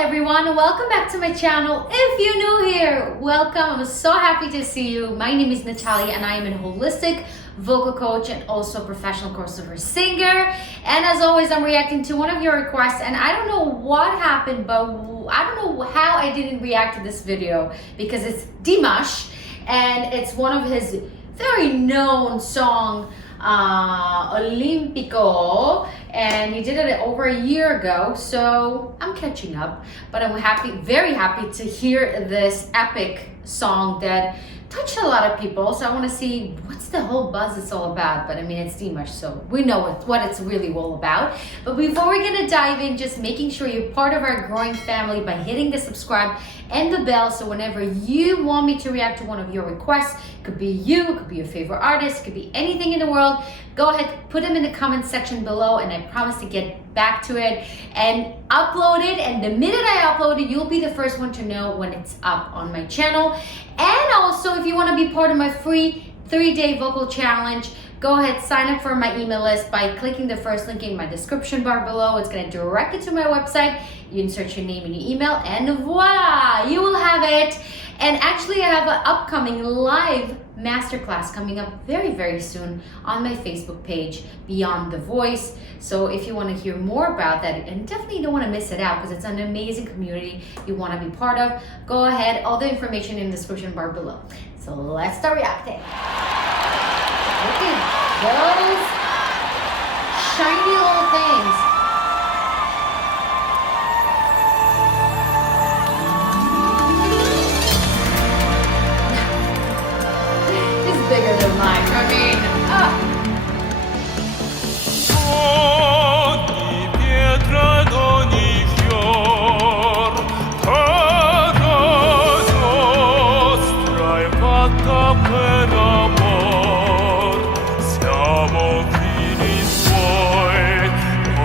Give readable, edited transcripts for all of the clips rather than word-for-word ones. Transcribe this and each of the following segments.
everyone, welcome back to my channel. If you're new here, welcome. I'm so happy to see you. My name is Natalia and I am a holistic vocal coach and also professional crossover singer. And as always, I'm reacting to one of your requests, and I don't know what happened, but I don't know how I didn't react to this video because it's Dimash and it's one of his very known song, Olimpico, and he did it over a year ago, so I'm catching up. But I'm very happy to hear this epic song that touched a lot of people. So I want to see what's the whole buzz it's all about. But I mean, it's Dimash, so we know what it's really all about. But before we're gonna dive in, just making sure you're part of our growing family by hitting the subscribe and the bell, so whenever you want me to react to one of your requests, could be you, it could be your favorite artist, could be anything in the world, go ahead, put them in the comment section below, and I promise to get back to it and upload it. And the minute I upload it, you'll be the first one to know when it's up on my channel. And also, if you want to be part of my free 3-day vocal challenge, go ahead, sign up for my email list by clicking the first link in my description bar below. It's going to direct you to my website. You insert your name and your email, and voila, you will have it. And actually, I have an upcoming live masterclass coming up very, very soon on my Facebook page, Beyond the Voice. So if you want to hear more about that, and definitely don't want to miss it out because it's an amazing community you want to be part of, go ahead, all the information in the description bar below. So let's start reacting. Look at those shiny little things. It's bigger than mine. I mean, Ogni Pietra ed ogni fior, terra nostra è fatta per amor. Siamo figli suoi, o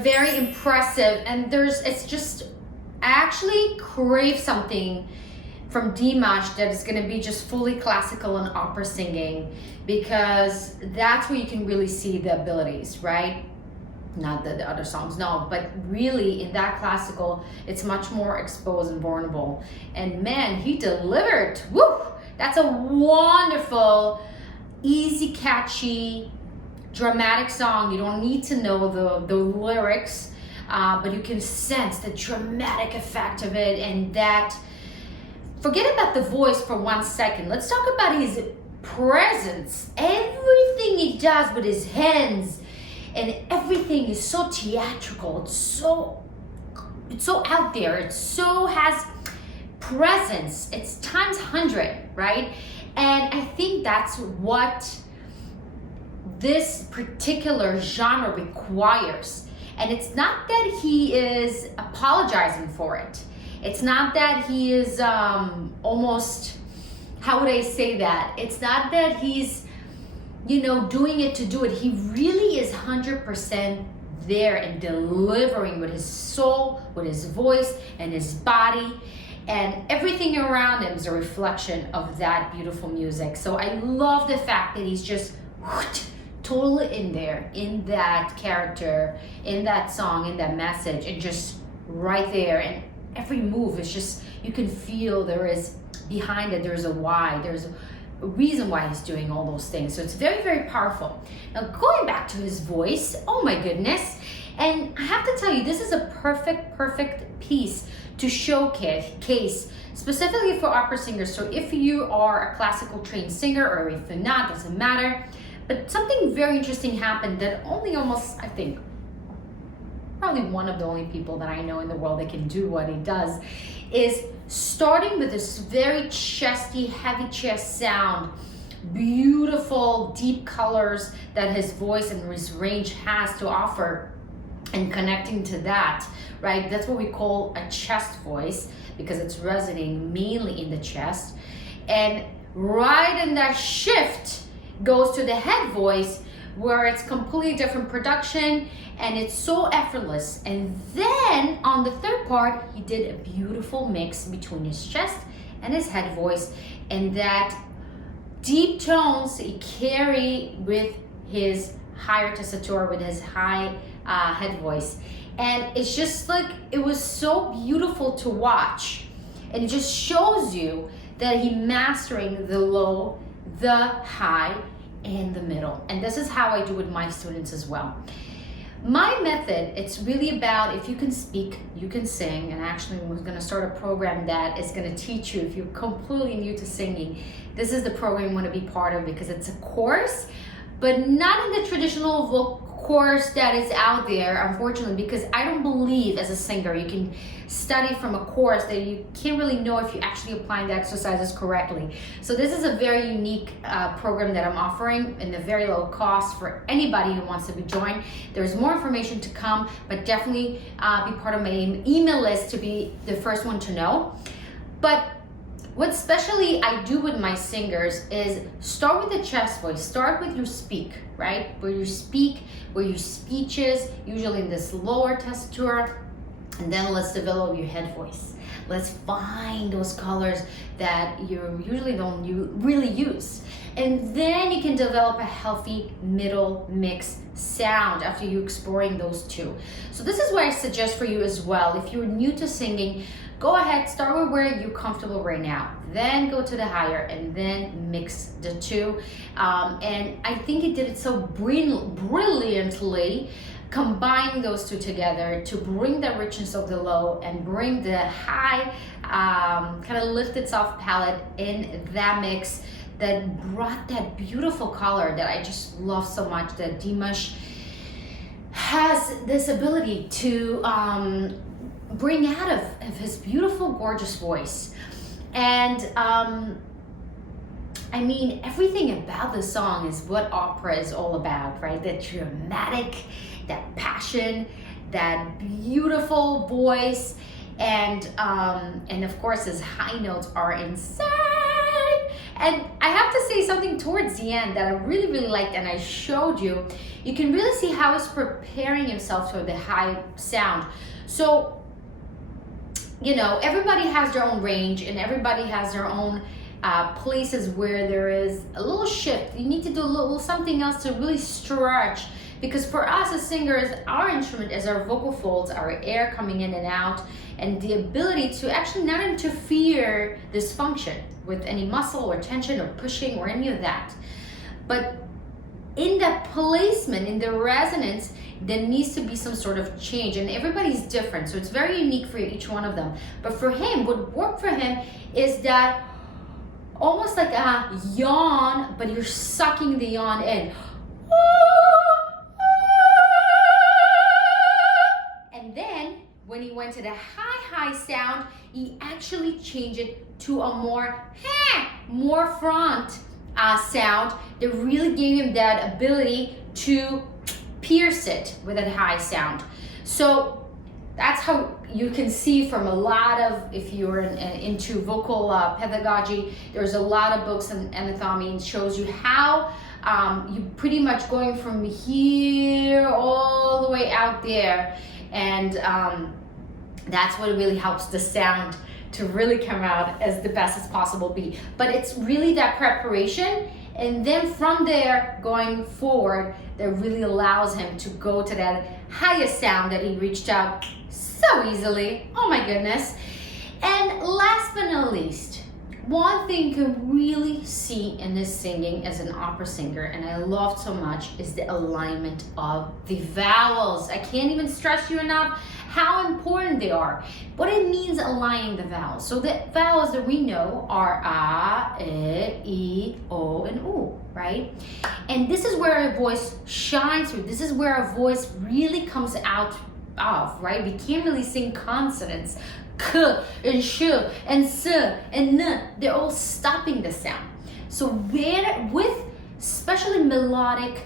but very impressive. And it's just, I actually crave something from Dimash that is going to be just fully classical and opera singing, because that's where you can really see the abilities, right? Not that the other songs, no, but really in that classical, it's much more exposed and vulnerable. And man, he delivered. Woo! That's a wonderful, easy, catchy, dramatic song. You don't need to know the lyrics, but you can sense the dramatic effect of it. And that, forget about the voice for 1 second. Let's talk about his presence. Everything he does with his hands and everything is so theatrical. It's so out there. It so has presence. It's times 100, right? And I think that's what this particular genre requires. And it's not that he is apologizing for it. It's not that he is almost, how would I say that? It's not that he's, doing it to do it. He really is 100% there and delivering with his soul, with his voice and his body. And everything around him is a reflection of that beautiful music. So I love the fact that he's just totally in there, in that character, in that song, in that message, and just right there. And every move is just, you can feel there is behind it, there's a why, there's a reason why he's doing all those things. So it's very, very powerful. Now going back to his voice, oh my goodness. And I have to tell you, this is a perfect piece to showcase specifically for opera singers. So if you are a classical trained singer, or if you're not, doesn't matter. But something very interesting happened that I think, probably one of the only people that I know in the world that can do what he does, is starting with this very chesty, heavy chest sound, beautiful deep colors that his voice and his range has to offer, and connecting to that, right? That's what we call a chest voice, because it's resonating mainly in the chest. And right in that shift goes to the head voice, where it's completely different production and it's so effortless. And then on the third part, he did a beautiful mix between his chest and his head voice, and that deep tones he carry with his higher tessitura, with his high head voice. And it's just like, it was so beautiful to watch. And it just shows you that he mastering the low, the high, and the middle. And this is how I do with my students as well. My method, it's really about, if you can speak, you can sing. And actually, we're going to start a program that is going to teach you, if you're completely new to singing, this is the program you want to be part of, because it's a course, but not in the traditional course that is out there, unfortunately, because I don't believe as a singer you can study from a course that you can't really know if you're actually applying the exercises correctly. So this is a very unique program that I'm offering in a very low cost for anybody who wants to be joined. There's more information to come, but definitely be part of my email list to be the first one to know. But what especially I do with my singers is start with the chest voice, start with your speak, right? Where you speak, where your speech is, usually in this lower tessitura, and then let's develop your head voice. Let's find those colors that you usually don't really use. And then you can develop a healthy middle mix sound after you exploring those two. So this is what I suggest for you as well. If you're new to singing, go ahead, start with where you're comfortable right now. Then go to the higher and then mix the two. And I think he did it so brilliantly, combining those two together to bring the richness of the low and bring the high, kind of lifted soft palette in that mix that brought that beautiful color that I just love so much, that Dimash has this ability to bring out of his beautiful, gorgeous voice. And I mean, everything about the song is what opera is all about, right? That dramatic, that passion, that beautiful voice, and of course his high notes are insane. And I have to say something towards the end that I really, really liked, and I showed you. You can really see how he's preparing himself for the high sound. So, you know, everybody has their own range, and everybody has their own places where there is a little shift. You need to do a little something else to really stretch, because for us as singers, our instrument is our vocal folds, our air coming in and out, and the ability to actually not interfere this function with any muscle or tension or pushing or any of that. But in the placement, in the resonance, there needs to be some sort of change, and everybody's different, so it's very unique for each one of them. But for him, what worked for him is that almost like a yawn, but you're sucking the yawn in. And then when he went to the high sound, he actually changed it to a more front sound that really gave him that ability to pierce it with a high sound. So that's how you can see from a lot of, if you're into vocal pedagogy, there's a lot of books on anatomy, and shows you how you pretty much going from here all the way out there, and that's what really helps the sound to really come out as the best as possible be. But it's really that preparation, and then from there going forward, that really allows him to go to that highest sound that he reached out so easily. Oh my goodness. And last but not least, one thing you can really see in this singing as an opera singer, and I love so much, is the alignment of the vowels. I can't even stress you enough how important they are. What it means aligning the vowels. So the vowels that we know are a, e, o, and u, right? And this is where our voice shines through. This is where our voice really comes out of, right? We can't really sing consonants. K and sh and s and n, they're all stopping the sound. So with especially melodic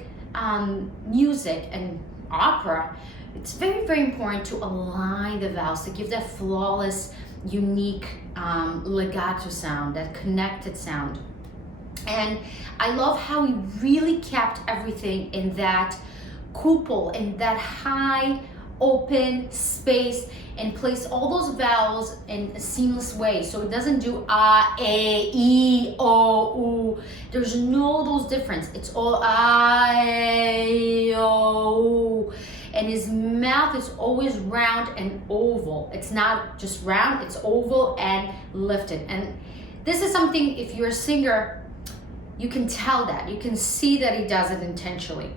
music and opera, it's very, very important to align the vowels to give that flawless, unique legato sound, that connected sound. And I love how he really kept everything in that couple, in that high open space, and place all those vowels in a seamless way. So it doesn't do a, e, o, u. There's no those difference. It's all a, e, o, u. And his mouth is always round and oval. It's not just round, it's oval and lifted. And this is something, if you're a singer, you can tell that. You can see that he does it intentionally.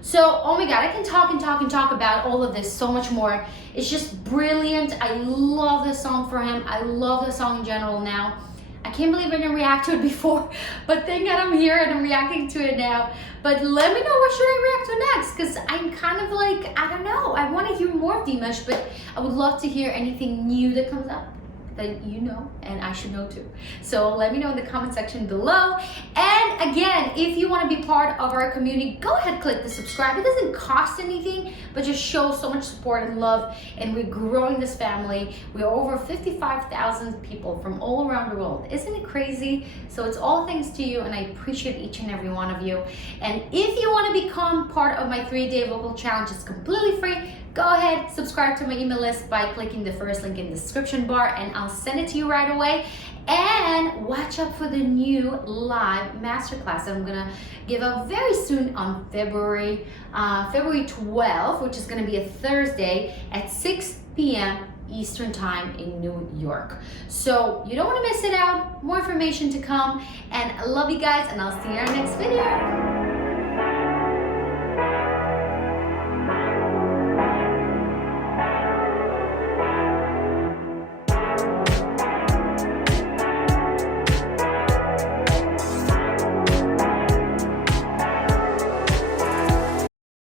So, oh my God, I can talk and talk and talk about all of this, so much more. It's just brilliant. I love this song for him. I love the song in general now. I can't believe I didn't react to it before, but thank God I'm here and I'm reacting to it now. But let me know what should I react to next, because I'm kind of like, I don't know. I want to hear more of Dimash, but I would love to hear anything new that comes up that you know and I should know too. So let me know in the comment section below. And again, if you want to be part of our community, go ahead, click the subscribe. It doesn't cost anything, but just shows so much support and love, and we're growing this family. We're over 55,000 people from all around the world. Isn't it crazy? So it's all thanks to you, and I appreciate each and every one of you. And if you want to become part of my 3-day vocal challenge, it's completely free. Go ahead, subscribe to my email list by clicking the first link in the description bar, and I'll send it to you right away. And watch out for the new live masterclass I'm gonna give out very soon on February 12th, which is gonna be a Thursday at 6 p.m. Eastern Time in New York. So you don't want to miss it out. More information to come, and I love you guys, and I'll see you in our next video.